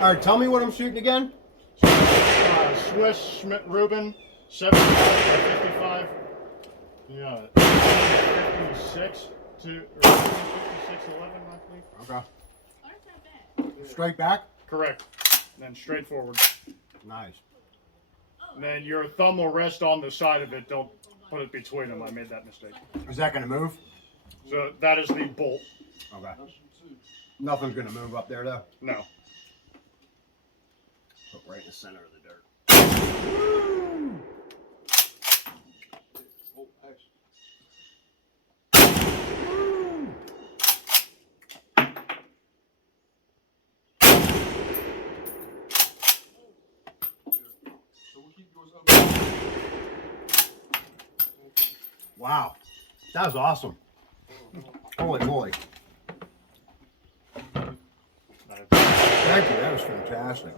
All right, tell me what I'm shooting again. Swiss Schmidt-Rubin, 75 by 55. Yeah, 56 to or 5611, I believe. Okay. Straight back. Correct. And then straight forward. Nice. And then your thumb will rest on the side of it. Don't put it between them. I made that mistake. Is that gonna move? So that is the bolt. Okay. Nothing's gonna move up there though. No. Put right in the center of the dirt. Wow, that was awesome. Holy moly. Thank you, that was fantastic.